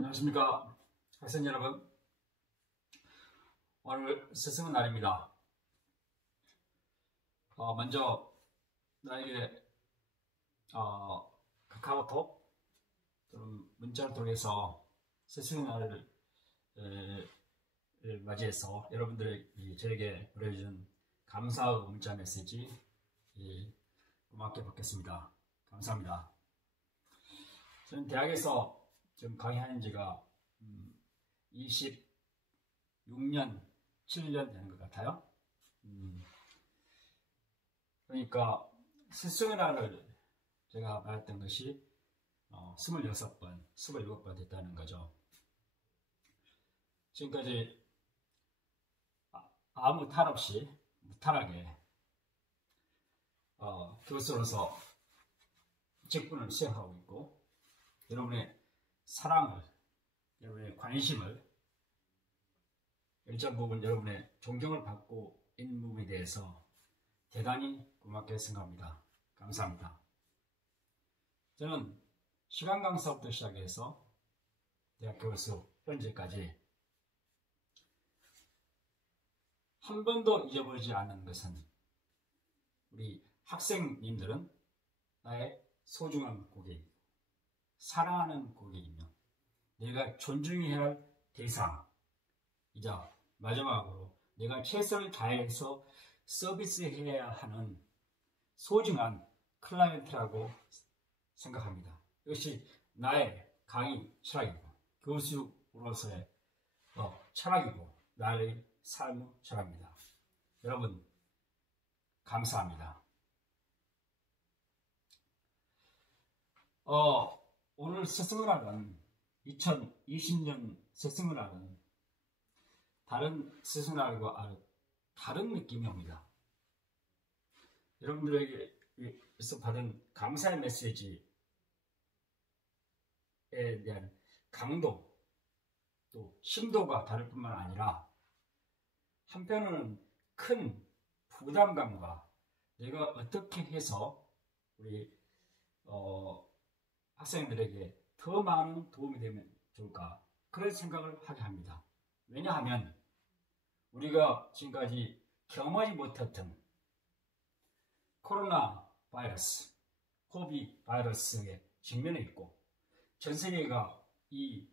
안녕하십니까 학생 여러분. 오늘 스승의 날입니다. 먼저 나에게 카카오톡 또는 문자를 통해서 스승의 날을 맞이해서 여러분들이 저에게 보내주신 감사의 문자 메시지 고맙게 받겠습니다. 감사합니다. 저는 대학에서 지금 강의하는 지가 26년, 7년 되는 것 같아요. 그러니까 스승의 날을 제가 말했던 것이 26번, 27번 됐다는 거죠. 지금까지 아무 탈 없이 무탈하게 교수로서 직분을 수행하고 있고, 여러분의 사랑을, 여러분의 관심을, 일정 부분 여러분의 존경을 받고 있는 부분에 대해서 대단히 고맙게 생각합니다. 감사합니다. 저는 시간 강사부터 시작해서 대학 교수 현재까지 한 번도 잊어버리지 않는 것은 우리 학생님들은 나의 소중한 고객이고 사랑하는 고객이며 내가 존중해야 할 대상이자 마지막으로 내가 최선을 다해서 서비스해야 하는 소중한 클라이언트라고 생각합니다. 이것이 나의 강의 철학이고 교수로서의 철학이고 나의 삶의 철학입니다. 여러분 감사합니다. 오늘 스승의날은 2020년 스승의날은 다른 스승의날과 다른 느낌이 옵니다. 여러분들에게서 받은 감사의 메시지에 대한 강도 또 심도가 다를 뿐만 아니라 한편으로는 큰 부담감과 내가 어떻게 해서 우리 학생들에게 더 많은 도움이 되면 좋을까, 그런 생각을 하게 합니다. 왜냐하면 우리가 지금까지 경험하지 못했던 코로나 바이러스, 코비드 바이러스에 직면해 있고 전 세계가 이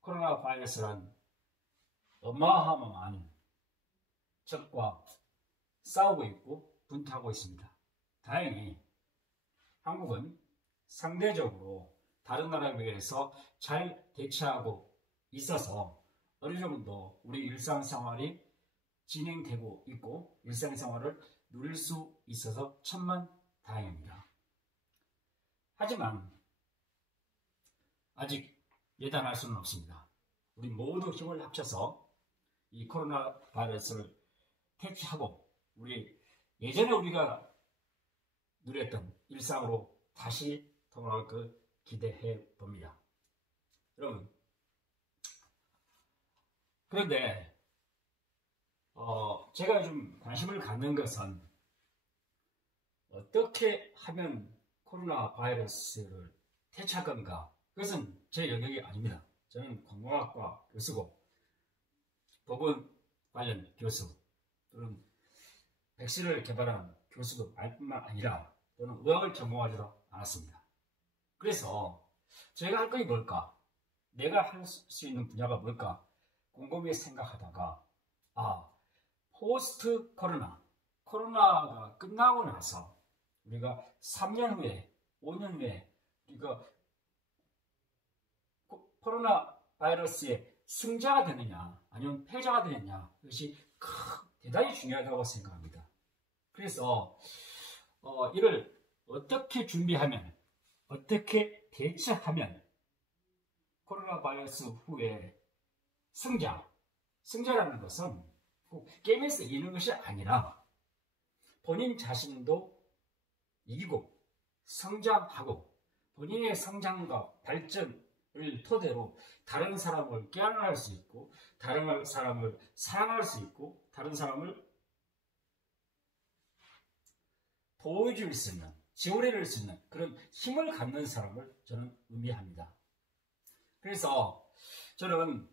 코로나 바이러스란 어마어마한 적과 싸우고 있고 분투하고 있습니다. 다행히 한국은 상대적으로 다른 나라에 비해서 잘 대처하고 있어서 어느 정도 우리 일상생활이 진행되고 있고 일상생활을 누릴 수 있어서 천만다행입니다. 하지만 아직 예단할 수는 없습니다. 우리 모두 힘을 합쳐서 이 코로나 바이러스를 퇴치하고 예전에 우리가 누렸던 일상으로 다시 돌아갈 것 기대해 봅니다. 여러분, 그런데 제가 좀 관심을 갖는 것은 어떻게 하면 코로나 바이러스를 퇴치할 건가? 그것은 제 영역이 아닙니다. 저는 관광학과 교수고 보건 관련 교수 또는 백신을 개발한 교수도 알 뿐만 아니라 또는 의학을 전공하지도 않았습니다. 그래서 제가 할 것이 뭘까? 내가 할 수 있는 분야가 뭘까? 곰곰이 생각하다가 포스트 코로나가 끝나고 나서 우리가 3년 후에 5년 후에 우리가 코로나 바이러스의 승자가 되느냐 아니면 패자가 되느냐, 이것이 대단히 중요하다고 생각합니다. 그래서 이를 어떻게 준비하면, 어떻게 대처하면 코로나 바이러스 후에 승자라는 것은 꼭 게임에서 이기는 것이 아니라 본인 자신도 이기고 성장하고 본인의 성장과 발전을 토대로 다른 사람을 깨어날 수 있고 다른 사람을 사랑할 수 있고 다른 사람을 보여줄 수 있는, 지원해줄 수 있는 그런 힘을 갖는 사람을 저는 의미합니다. 그래서 저는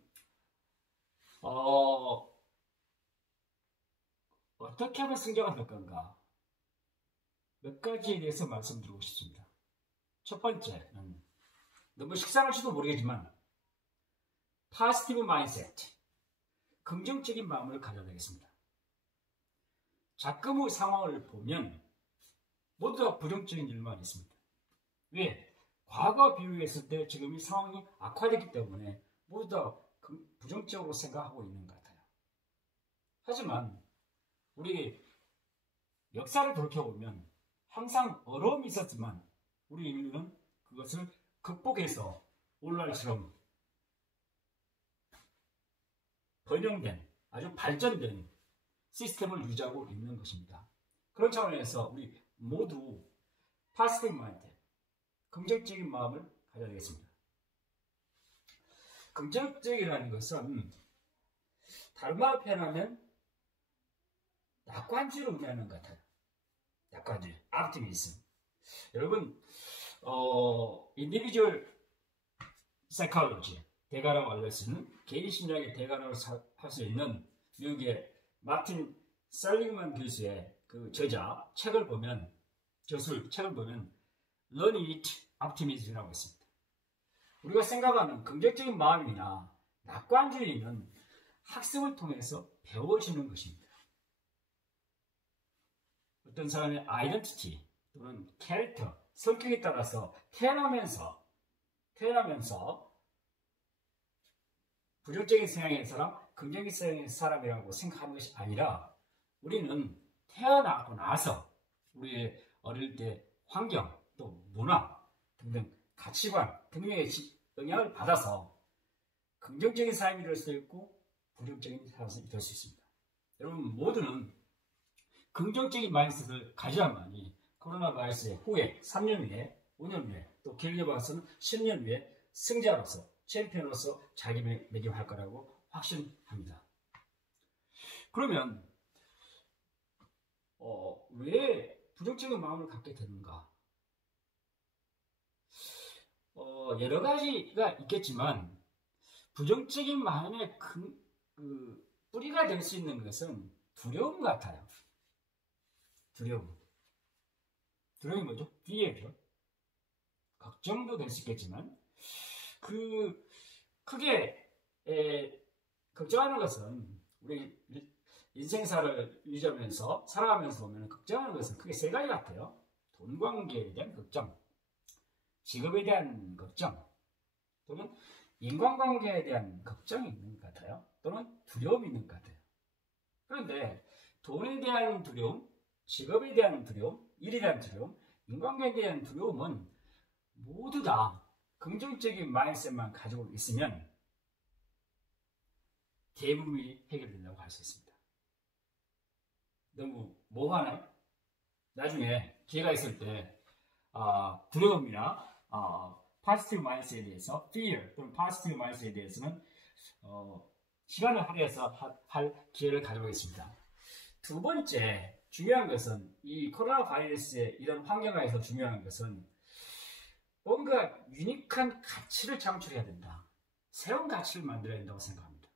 어떻게 하면 승자가 될 건가 몇 가지에 대해서 말씀드리고 싶습니다. 첫 번째는 너무 식상할지도 모르겠지만 파지티브 마인드셋, 긍정적인 마음을 가져야 되겠습니다. 자금의 상황을 보면 모두 다 부정적인 일만 있습니다. 왜? 과거 비교했을 때 지금 이 상황이 악화됐기 때문에 모두 다 부정적으로 생각하고 있는 것 같아요. 하지만 우리 역사를 돌이켜보면 항상 어려움이 있었지만 우리 인류는 그것을 극복해서 오늘날처럼 번영된 아주 발전된 시스템을 유지하고 있는 것입니다. 그런 차원에서 우리 모두 파지티브 마인드, 긍정적인 마음을 가져야 되겠습니다. 긍정적이라는 것은 다른 말로 표현하면 낙관주의를 의미하는 것 같아요. 낙관주의, optimism. 여러분, individual psychology, 대가라고 알려 쓰는 개인 심리학의 대가라고 할 수 있는 미국의 마틴 셀링만 교수의 그 저자 책을 보면 Learn It Optimism이라고 있습니다. 우리가 생각하는 긍정적인 마음이나 낙관주의는 학습을 통해서 배워지는 것입니다. 어떤 사람의 아이덴티티 또는 캐릭터, 성격에 따라서 태어나면서 부정적인 성향의 사람, 긍정적인 성향의 사람이라고 생각하는 것이 아니라 우리는 태어나고 나서 우리의 어릴 때 환경, 또 문화 등등 가치관 등의 영향을 받아서 긍정적인 삶이 될 수 있고 부정적인 삶이 될 수 있습니다. 여러분 모두는 긍정적인 마인드셋을 가져야만이 코로나 바이러스 후에 3년 후에 5년 후에 또 길게 봐서는 10년 후에 승자로서 챔피언으로서 자기매김할 거라고 확신합니다. 그러면 왜 부정적인 마음을 갖게 되는가? 여러 가지가 있겠지만 부정적인 마음의 뿌리가 될 수 있는 것은 두려움 같아요. 두려움이 뭐죠? fear죠. 걱정도 될 수 있겠지만 크게 걱정하는 것은 우리 인생사를 유지하면서 살아가면서 보면 걱정하는 것은 크게 세 가지 같아요. 돈 관계에 대한 걱정, 직업에 대한 걱정, 또는 인간관계에 대한 걱정이 있는 것 같아요. 또는 두려움이 있는 것 같아요. 그런데 돈에 대한 두려움, 직업에 대한 두려움, 일에 대한 두려움, 인간관계에 대한 두려움은 모두 다 긍정적인 마인드셋만 가지고 있으면 대부분이 해결된다고 할 수 있습니다. 너무 모호하나요? 나중에 기회가 있을 때 두려움이나 파지티브 마인드셋에 대해서 fear 또는 파지티브 마인드셋에 대해서는 시간을 할애해서 할 기회를 가져보겠습니다. 두 번째 중요한 것은 이 코로나 바이러스의 이런 환경하에서 중요한 것은 뭔가 유니크한 가치를 창출해야 된다. 새로운 가치를 만들어야 된다고 생각합니다.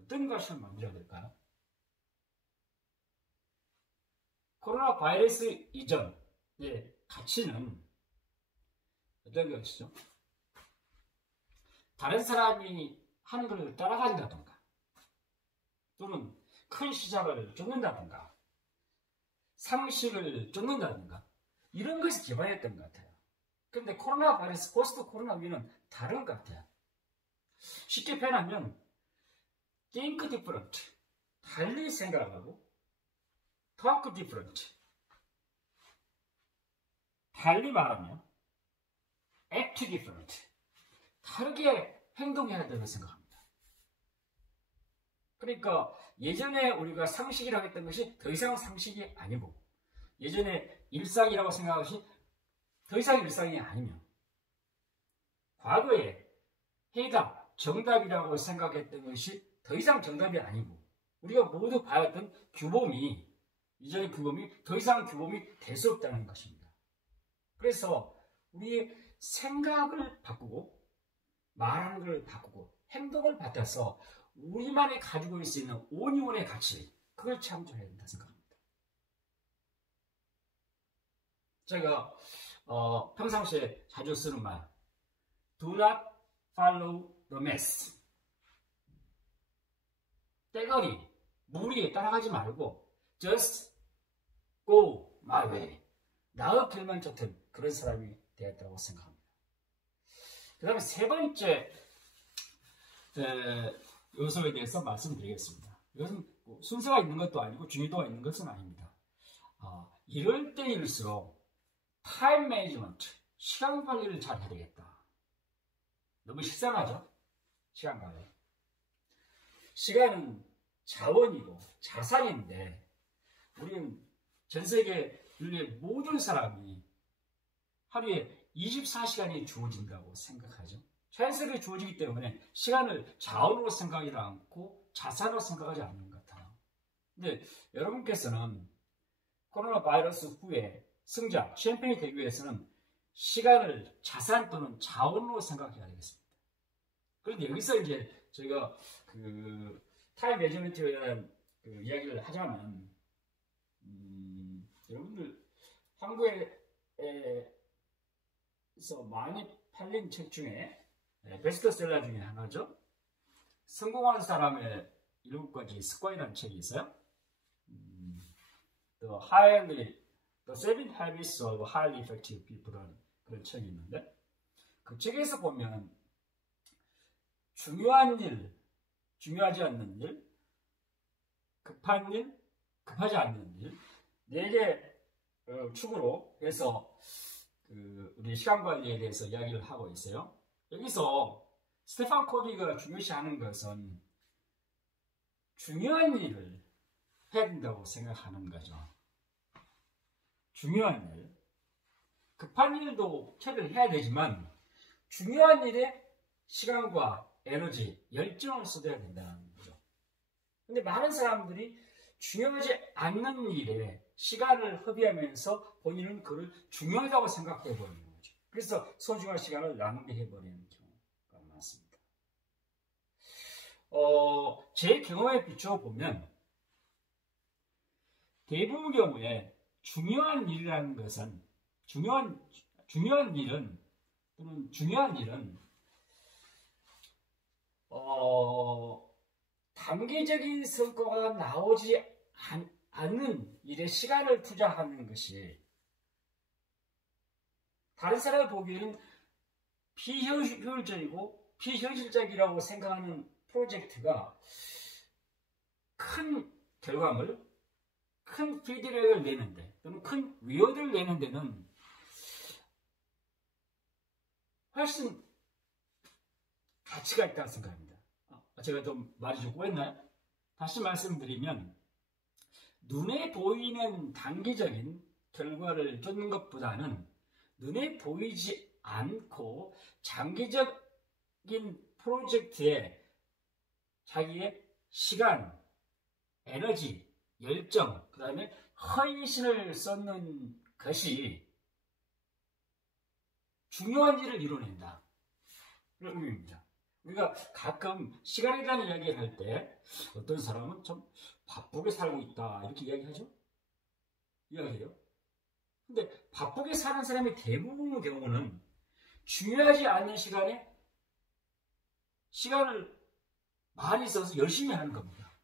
어떤 가치를 만들어야 될까요? 코로나 바이러스 이전의 가치는 어떤 것이죠? 다른 사람이 하는 걸 따라간다던가 또는 큰 시장을 쫓는다던가 상식을 쫓는다던가 이런 것이 기반이었던 것 같아요. 그런데 코로나 바이러스 포스트 코로나 위는 다른 것 같아요. 쉽게 표현하면 think different, 달리 생각하고 talk different, 달리 말하며 act different, 다르게 행동해야 된다고 생각합니다. 그러니까 예전에 우리가 상식이라고 했던 것이 더 이상 상식이 아니고 예전에 일상이라고 생각한 것이 더 이상 일상이 아니며 과거에 해답, 정답이라고 생각했던 것이 더 이상 정답이 아니고 우리가 모두 봐왔던 규범이 이전의 규범이 더 이상 규범이 될 수 없다는 것입니다. 그래서 우리의 생각을 바꾸고 말하는 걸 바꾸고 행동을 바꿔서 우리만이 가지고 있을 수 있는 온유원의 가치, 그걸 창조해야 된다 생각합니다. 제가 평상시에 자주 쓰는 말, Do not follow the mess. 떼거리, 무리에 따라가지 말고 just go my way. 나의 길만 쫓은 그런 사람이 되었다고 생각합니다. 그 다음에 세 번째 요소에 대해서 말씀드리겠습니다. 이것은 순서가 있는 것도 아니고 중요도가 있는 것은 아닙니다. 이럴 때일수록 타임 매니지먼트, 시간 관리를 잘 해야 되겠다. 너무 식상하죠? 시간 관리. 시간은 자원이고 자산인데 우리는 전 세계 인류의 모든 사람이 하루에 24시간이 주어진다고 생각하죠. 자연스럽게 주어지기 때문에 시간을 자원으로 생각하지 않고 자산으로 생각하지 않는 것 같아요. 근데 여러분께서는 코로나 바이러스 후에 승자, 챔피언이 되기 위해서는 시간을 자산 또는 자원으로 생각해야 되겠습니다. 그런데 여기서 이제 저희가 타임 매니지먼트에 대한 이야기를 하자면, 여러분들 한국에서 많이 팔린 책 중에 베스트셀러 중에 하나죠. 성공한 사람의 7가지 습관이라는 책이 있어요. The Seven Habits of Highly Effective People라는 그런 책이 있는데, 그 책에서 보면 중요한 일, 중요하지 않는 일, 급한 일, 급하지 않는 일, 4개 축으로 해서 우리 시간 관리에 대해서 이야기를 하고 있어요. 여기서 스테판 코비가 중요시하는 것은 중요한 일을 해야 된다고 생각하는 거죠. 중요한 일, 급한 일도 처리를 해야 되지만 중요한 일에 시간과 에너지, 열정을 쏟아야 된다는 거죠. 근데 많은 사람들이 중요하지 않는 일에 시간을 허비하면서 본인은 그걸 중요하다고 생각해 버리는 거죠. 그래서 소중한 시간을 낭비해 버리는 경우가 많습니다. 제 경험에 비추어 보면 대부분 경우에 중요한 일이라는 것은 중요한 일은 단기적인 성과가 나오지 않는 일에 시간을 투자하는 것이 다른 사람이 보기에는 비효율적이고 비현실적이라고 생각하는 프로젝트가 큰 결과물, 큰 피드백을 내는데 또는 큰 위협을 내는 데는 훨씬 가치가 있다고 생각합니다. 제가 좀 말이 좀 꼬였나요? 다시 말씀드리면 눈에 보이는 단기적인 결과를 쫓는 것보다는 눈에 보이지 않고 장기적인 프로젝트에 자기의 시간, 에너지, 열정, 그 다음에 헌신을 쏟는 것이 중요한 일을 이뤄낸다. 그런 의미입니다. 우리가 가끔 시간이라는 이야기를 할 때 어떤 사람은 참 바쁘게 살고 있다 이렇게 이야기하죠? 이야기해요. 근데 바쁘게 사는 사람의 대부분의 경우는 중요하지 않은 시간에 시간을 많이 써서 열심히 하는 겁니다.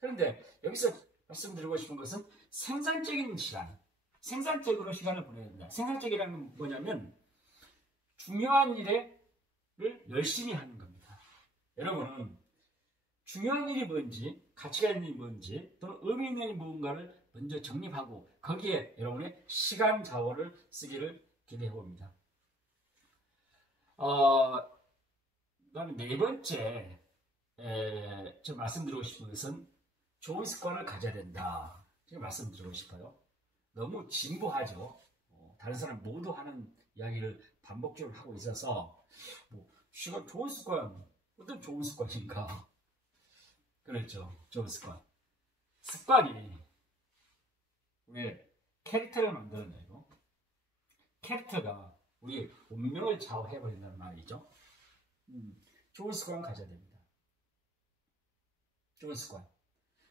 그런데 여기서 말씀드리고 싶은 것은 생산적인 시간, 생산적으로 시간을 보내야 된다. 생산적이라는 건 뭐냐면 중요한 일을 열심히 하는 겁니다. 여러분은 중요한 일이 뭔지, 가치가 있는 일이 뭔지, 또는 의미 있는 무언가를 먼저 정립하고 거기에 여러분의 시간 자원을 쓰기를 기대해 봅니다. 그다음에 네 번째 제가 말씀드리고 싶은 것은 좋은 습관을 가져야 된다. 제가 말씀드리고 싶어요. 너무 진부하죠. 다른 사람 모두 하는 이야기를 반복적으로 하고 있어서 시간 좋은 습관, 어떤 좋은 습관인가? 그렇죠. 좋은 습관. 습관이 우리의 캐릭터를 만들어내고 캐릭터가 우리의 운명을 좌우해버린다는 말이죠. 좋은 습관 가져야 됩니다. 좋은 습관.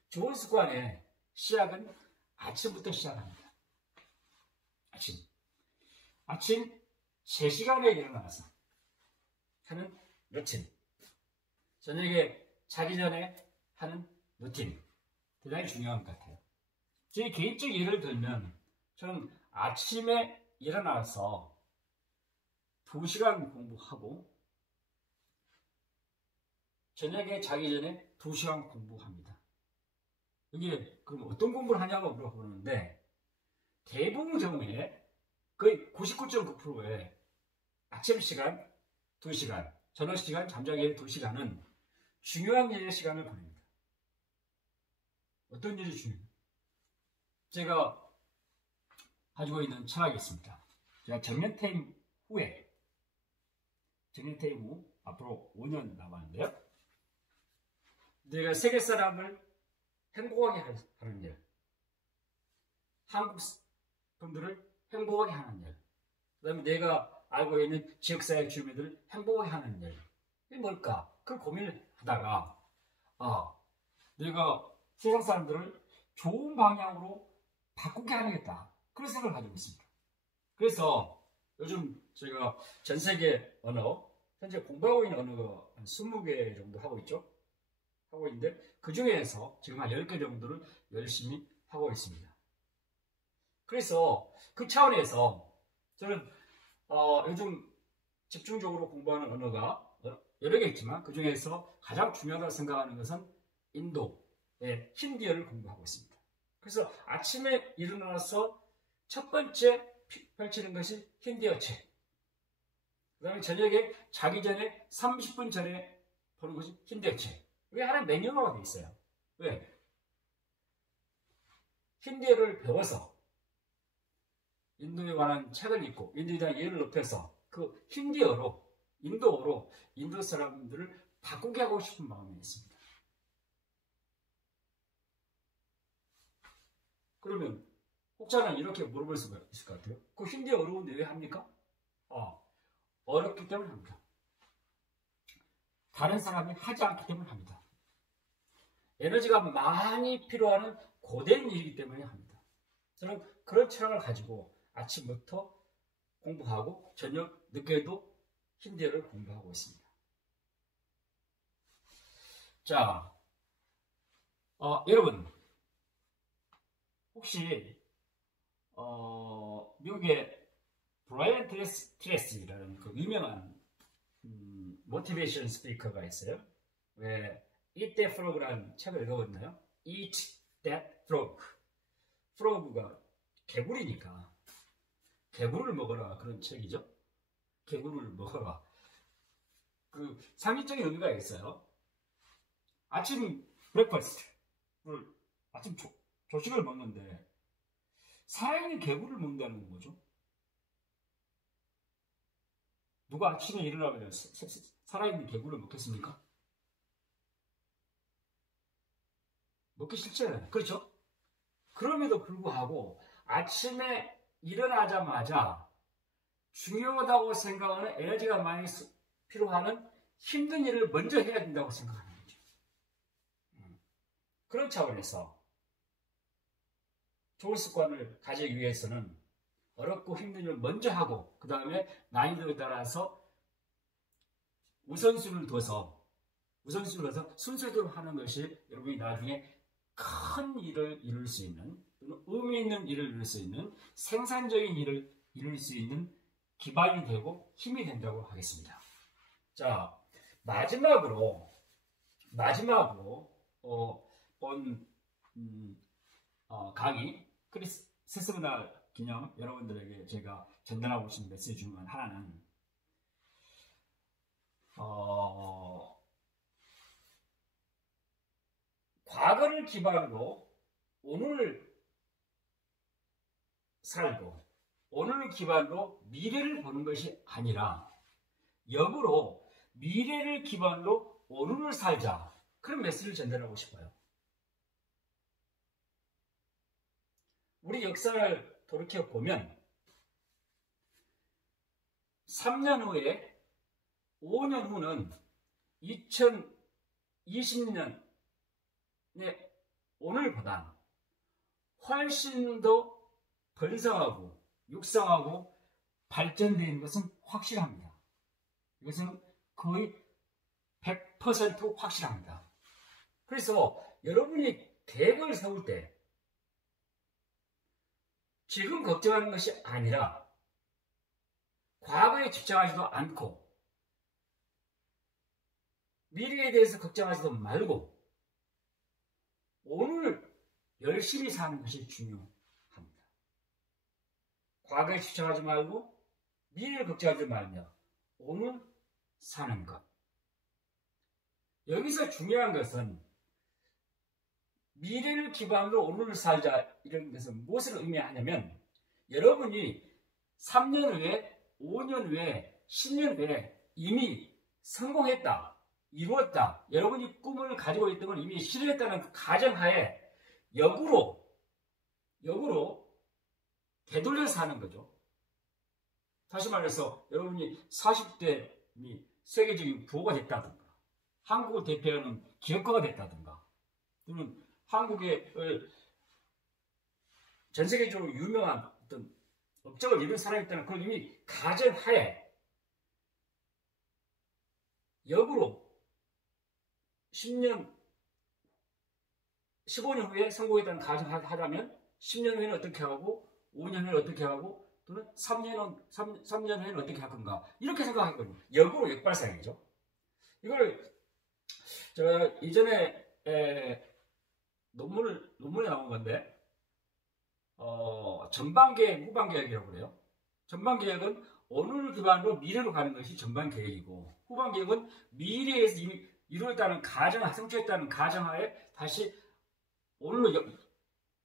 좋은 습관의 시작은 아침부터 시작합니다. 아침 3시간에 일어나서 하는 루틴. 저녁에 자기 전에 하는 루틴. 대단히 중요한 것 같아요. 제 개인적 예를 들면 저는 아침에 일어나서 2시간 공부하고 저녁에 자기 전에 2시간 공부합니다. 이게 그럼 어떤 공부를 하냐고 물어보는데 대부분 경우에 거의 99.9%의 아침 시간 2시간, 저녁 시간, 잠자기 2시간은 중요한 일의 시간을 보냅니다. 어떤 일이 중요해요? 제가 가지고 있는 철학이 있습니다. 제가 정년퇴임 후 앞으로 5년 남았는데요. 내가 세계 사람을 행복하게 하는 일, 한국 분들을 행복하게 하는 일, 그 다음에 내가 알고 있는 지역사회 주민들을 행복하게 하는 일, 이게 뭘까? 그걸 고민을 하다가 내가 세상 사람들을 좋은 방향으로 바꾸게 하겠다. 그런 생각을 가지고 있습니다. 그래서 요즘 제가 전 세계 언어, 현재 공부하고 있는 언어가 한 20개 정도 하고 있는데 그 중에서 지금 한 10개 정도를 열심히 하고 있습니다. 그래서 그 차원에서 저는 요즘 집중적으로 공부하는 언어가 여러 개 있지만 그 중에서 가장 중요하다고 생각하는 것은 인도의 힌디어를 공부하고 있습니다. 그래서 아침에 일어나서 첫 번째 펼치는 것이 힌디어 책. 그 다음에 저녁에 자기 전에 30분 전에 보는 것이 힌디어 책. 이게 하나의 매뉴얼화가 되어 있어요. 왜? 힌디어를 배워서 인도에 관한 책을 읽고 인도에 대한 이해를 높여서 그 힌디어로 인도어로 인도 사람들을 바꾸게 하고 싶은 마음이 있습니다. 그러면 혹자는 이렇게 물어볼 수가 있을 것 같아요. 그 힌디어 어려운데 왜 합니까? 어렵기 때문에 합니다. 다른 사람이 하지 않기 때문에 합니다. 에너지가 많이 필요한 고된 일이기 때문에 합니다. 저는 그런 철학을 가지고 아침부터 공부하고 저녁 늦게도 힌디어를 공부하고 있습니다. 자, 여러분 혹시 미국의 브라이언 트레이시라는 그 유명한 모티베이션 스피커가 있어요. 왜 Eat That Frog라는 책을 읽어봤나요? Eat That Frog. 프로그가 개구리니까 개구리를 먹어라 그런 책이죠. 개구리를 먹어라. 그 상징적인 의미가 있어요. 아침 브렉퍼스트를 아침 조식을 먹는데 살아있는 개구리를 먹는다는 거죠. 누가 아침에 일어나면 살아있는 개구리를 먹겠습니까? 먹기 싫잖아요. 그렇죠? 그럼에도 불구하고 아침에 일어나자마자 중요하다고 생각하는 에너지가 많이 필요한 힘든 일을 먼저 해야 된다고 생각하는 거죠. 그런 차원에서 좋은 습관을 가지기 위해서는 어렵고 힘든 일을 먼저 하고 그 다음에 난이도에 따라서 우선순위를 둬서 순서대로 하는 것이 여러분이 나중에 큰 일을 이룰 수 있는 의미 있는 일을 이룰 수 있는 생산적인 일을 이룰 수 있는 기반이 되고 힘이 된다고 하겠습니다. 자, 마지막으로 본 강의 세스브날 기념 여러분들에게 제가 전달하고 싶은 메시지 중 하나는 과거를 기반으로 오늘을 살고 오늘을 기반으로 미래를 보는 것이 아니라 역으로 미래를 기반으로 오늘을 살자. 그런 메시지를 전달하고 싶어요. 우리 역사를 돌이켜보면 3년 후에 5년 후는 2020년의 오늘보다 훨씬 더 번성하고 육성하고 발전되는 것은 확실합니다. 이것은 거의 100% 확실합니다. 그래서 여러분이 계획을 세울 때 지금 걱정하는 것이 아니라 과거에 집착하지도 않고 미래에 대해서 걱정하지도 말고 오늘 열심히 사는 것이 중요합니다. 과거에 집착하지 말고 미래를 걱정하지 말며 오늘 사는 것. 여기서 중요한 것은 미래를 기반으로 오늘을 살자 이런 것은 무엇을 의미하냐면 여러분이 3년 후에 5년 후에 10년 후에 이미 성공했다, 이루었다, 여러분이 꿈을 가지고 있던 걸 이미 실현했다는 그 가정하에 역으로 되돌려 사는 거죠. 다시 말해서 여러분이 40대 세계적인 부호가 됐다든가 한국을 대표하는 기업가가 됐다든가 또는 한국의 전 세계적으로 유명한 어떤 업적을 이룬 사람이 있다는 그걸 이미 가정하에 역으로 10년, 15년 후에 성공했다는 가정하자면 10년 후에는 어떻게 하고 5년 후에는 어떻게 하고 또는 3년 후에는 어떻게 할 건가 이렇게 생각하거든요. 역으로 역발상이죠. 이걸 제가 이전에 논문에 나온 건데 전반계획, 후반계획이라고 그래요. 전반계획은 오늘을 기반으로 미래로 가는 것이 전반계획이고 후반계획은 미래에서 이미 이루었다는 가정, 성취했다는 가정하에 다시 오늘로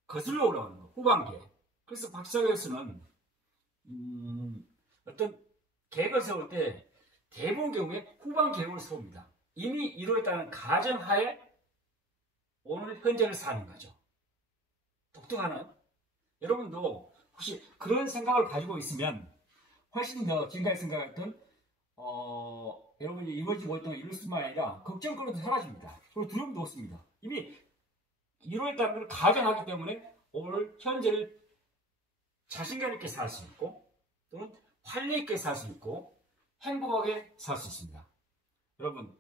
거슬러 올라가는 거예요. 후반계획. 그래서 박사교수는 어떤 계획을 세울 때 대부분 경우에 후반계획을 세웁니다. 이미 이루었다는 가정하에 오늘 현재를 사는 거죠. 독특하나요? 여러분도 혹시 그런 생각을 가지고 있으면 훨씬 더 지금까지 생각했던 여러분이 이루어지고 있던 걸 이룰 수만 아니라 걱정거리도 사라집니다. 그리고 두려움도 없습니다. 이미 이루었다는 걸 가정하기 때문에 오늘 현재를 자신감 있게 살 수 있고 또는 활력 있게 살 수 있고 행복하게 살 수 있습니다. 여러분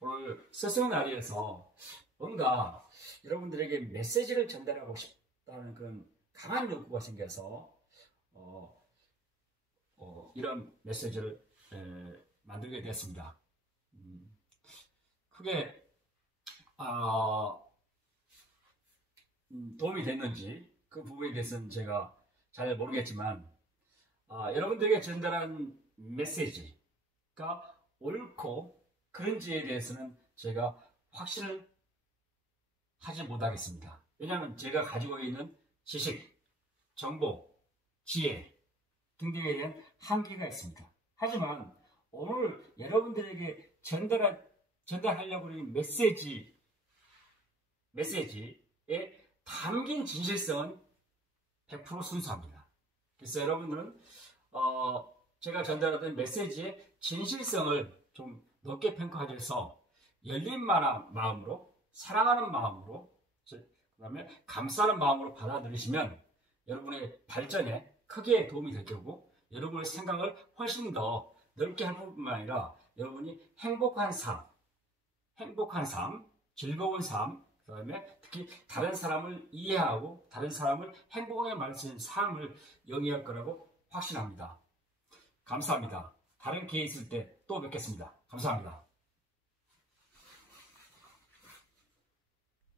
오늘 스승의 날에서 뭔가 여러분들에게 메시지를 전달하고 싶다는 그런 강한 욕구가 생겨서 이런 메시지를 만들게 되었습니다. 크게 도움이 됐는지 그 부분에 대해서는 제가 잘 모르겠지만 여러분들에게 전달한 메시지가 옳고 그런지에 대해서는 제가 확신을 하지 못하겠습니다. 왜냐하면 제가 가지고 있는 지식, 정보, 지혜 등등에 대한 한계가 있습니다. 하지만 오늘 여러분들에게 전달하려고 하는 메시지에 담긴 진실성은 100% 순수합니다. 그래서 여러분들은 제가 전달하던 메시지의 진실성을 좀 높게 평가해서 열린 마음으로 사랑하는 마음으로 그 다음에 감사하는 마음으로 받아들이시면 여러분의 발전에 크게 도움이 될 거고 여러분의 생각을 훨씬 더 넓게 할 뿐만 아니라 여러분이 행복한 삶, 즐거운 삶, 그 다음에 특히 다른 사람을 이해하고 다른 사람을 행복하게 만들 수 있는 삶을 영위할 거라고 확신합니다. 감사합니다. 다른 기회 있을 때 또 뵙겠습니다. 감사합니다.